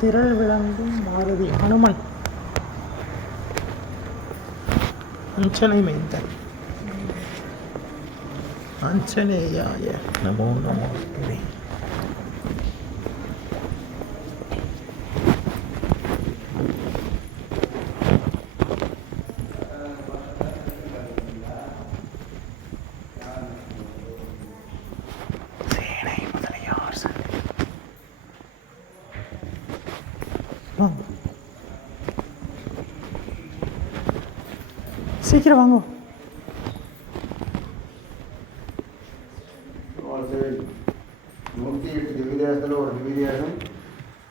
திரள் விளங்கும் மாருதி ஹனுமன். அஞ்சனை மைந்தன் அஞ்சனேயாய நமோ நமோ. சீக்கிரம் வாங்க. நூற்றி எட்டு திவ்யதேசத்தில் ஒரு திவ்யதேசம்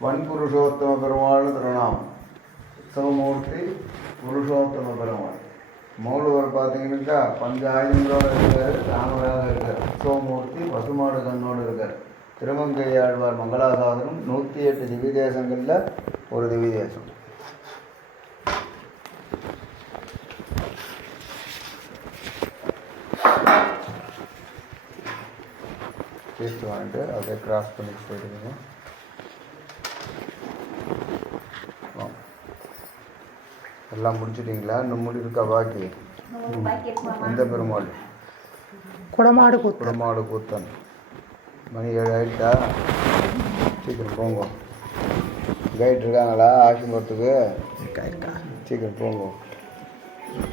வன்புருஷோத்தம பெருமாள் திருநாம் உத்தவமூர்த்தி புருஷோத்தம பெருமாள். மௌலவர் பார்த்தீங்கன்னாக்கா பஞ்சாயுதங்களோடு இருக்கார் தாமராக இருக்கார். உற்சவமூர்த்தி பசுமாடு கண்ணோடு இருக்கார். திருமங்கையாழ்வார் மங்களாசாதனம் நூற்றி எட்டு திவ்யதேசங்களில் ஒரு திவ்யதேசம். டேஸ்ட் வாங்கிட்டு அப்படியே கிராஸ் பண்ணி போயிடுங்க வாங்க. எல்லாம் முடிச்சிட்டிங்களா? இன்னும் முடி இருக்கா பாக்கி? எந்த பெருமாள்? குடமாடு குடமாடு கூத்தன். மணி ஏழு ஆயிட்டா சீக்கிரம் போங்க. கைட் இருக்காங்களா இருக்கா இருக்கா. சீக்கிரம் போங்க.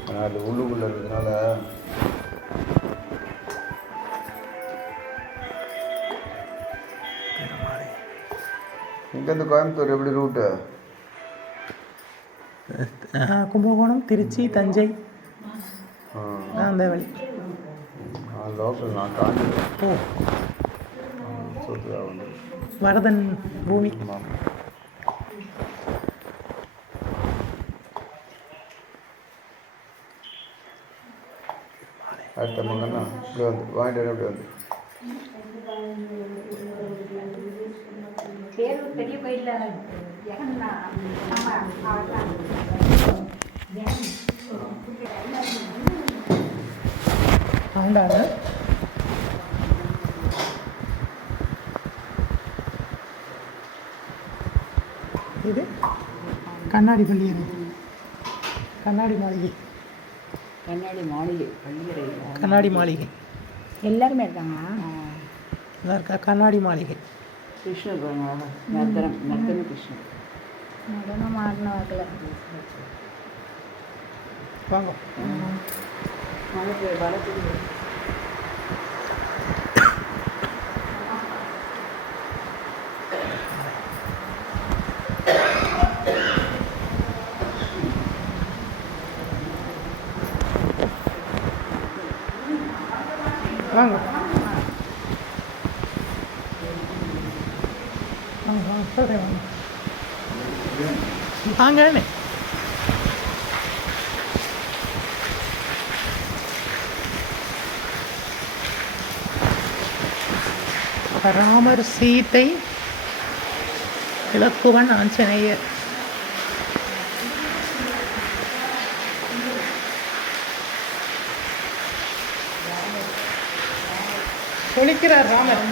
ஆனால் அது உள்ளுக்குள்ளே இருக்கிறதுனால இங்கேருந்து கோயம்புத்தூர் எப்படி ரூட்டு? கும்பகோணம் திருச்சி தஞ்சை. அந்த வழி. லோக்கல் நான் தாண்டி ஓ. சுற்றுலா வந்து. வரதன் பூமி. அடுத்த மங்கண்ணா இப்படி வந்து வாங்கிட்டு வந்து. பெரிய கோயில்ல இது? கண்ணாடி பள்ளியறை. கண்ணாடி மாளிகை. கண்ணாடி மாளிகை பள்ளியறை. கண்ணாடி மாளிகை. எல்லாருமே இருக்காங்களா? நல்லா இருக்கா கண்ணாடி மாளிகை. கிருஷ்ணர் பாருங்க நர்த்தனம் நர்த்தன கிருஷ்ணர் நடனம் ஆடினவர்கள வாங்க வாங்க வாங்க ராமர் சீதை இலக்குவன் ஆஞ்சநேயர். ஜொலிக்கிறார் ராமர்.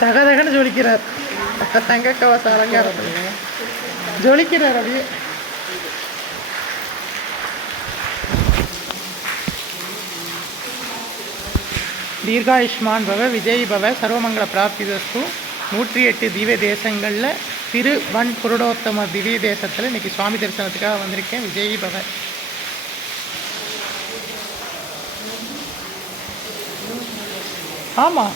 தகதகன்னு ஜொலிக்கிறார் தங்க கவச அலங்காரத்தில் ஜொலிக்கிறார் அப்படியே. தீர்காயுஷ்மான் பவ விஜய் பவ சர்வமங்கல பிராப்திதஸ்து நூற்றி எட்டு திவ்ய தேசங்களில் திரு வன் புருடோத்தம திவ்ய தேசத்தில் இன்னைக்கு சுவாமி தரிசனத்துக்காக வந்திருக்கேன். விஜய் பவ. ஆமாம்